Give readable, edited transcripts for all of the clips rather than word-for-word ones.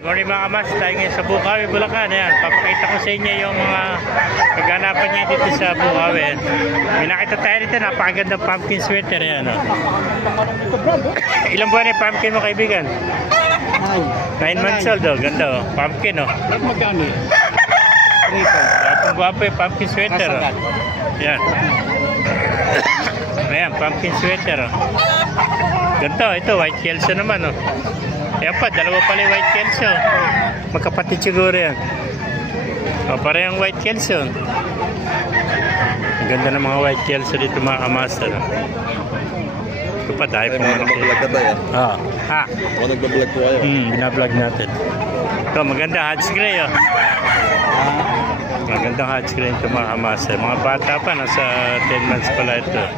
Morning mga kamas, tayo ngayon sa Bukawi, Bulacan. Ayan, papakita ko sa inyo yung mga kaganapan niya dito sa Bukawi. May nakita tayo dito, napakagandang pumpkin sweater. Ayan, oh. Ilang buwan yung pumpkin mo, kaibigan? 9 months old, oh. Ganda, oh. Pumpkin, oh. Magkano yun? Datong guwapo yung pumpkin sweater, oh. Ayan. Ayan, pumpkin sweater, oh. Ganda, oh. Ito, white kelso naman, oh. Ayan pa, dalawa pala yung white kelso. Magkapatid siguro yan. O, parehong white kelso. Ang ganda ng mga white kelso dito mga kamaster. Ito pa, dahil po mga nagbablog ka tayo. Ha? O nagbablog ko kayo. Binablog natin. Ito, maganda hot gray, oh. Magandang hot gray ito mga kamaster. Mga bata pa, nasa 10 months pala ito.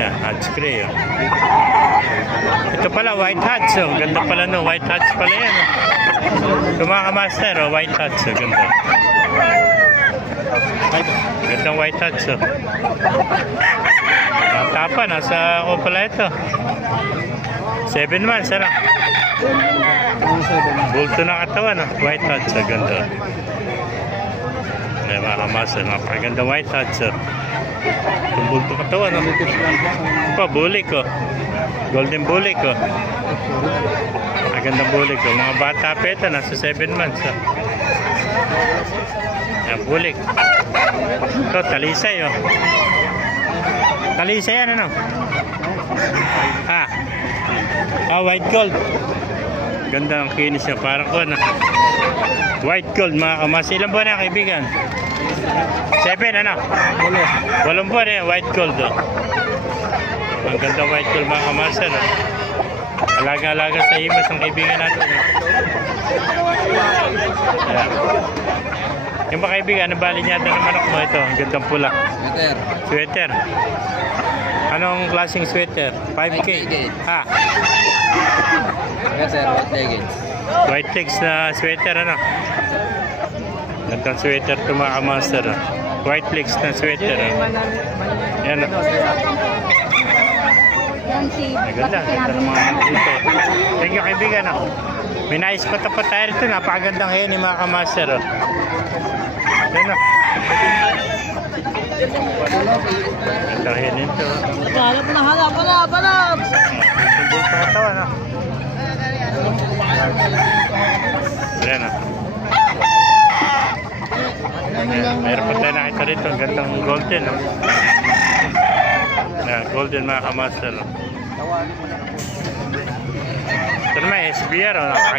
Yan, hot gray, oh. Ito pala, white hats, oh. Ganda pala, no? White hats pala yan, oh. Ito mga kamaster, oh. White hats, oh. Ganda. Gandang white hats, oh. Bata pa, nasa ako pala ito. 7 months, ano? Bulto na katawan, oh. White hats, oh. Ganda. Ayan mga kamaster, napakaganda white hats, oh. Itong bulto katawan, oh. Ito, bulik, oh. Golden bulik, oh. Magandang bulik, oh. Mga bata pa ito, nasa 7 months, oh. Yan, bulik. Ito, talisay, oh. Talisay yan, ano? White gold. Ganda ang kinis niya, parang ko, ano? White gold, mga kamas. Ilan buwan na, kaibigan? 7, ano? 8 buwan, eh. White gold, oh. Ang ganda white gold mga kamaster, oh. Alaga-alaga sa himas ang kaibigan natin, oh. Ayan. Yung ba kaibigan, ano bali niya ng manok mo ito? Ang gandang pula. Sweater. Anong klaseng sweater? 5K? Ha? Yes, sir. White leggings. White legs na sweater, ano? Gandang sweater ito mga kamaster, oh. White legs na sweater, oh. Yan, oh. Ganda, ganda ng mga dito. Thank you kaibigan, oh. May nais pa tayo rito, napakagandang hair ni mga kamaster, oh. Yan, oh. Gandang hair nito, oh. Hanap! Sumbol sa katawan, oh. Yan, oh. Mayroon pa tayo nakita rito, ang gandang golden, oh. Yan, golden mga kamaster, oh. Ito naman, SBR, oh.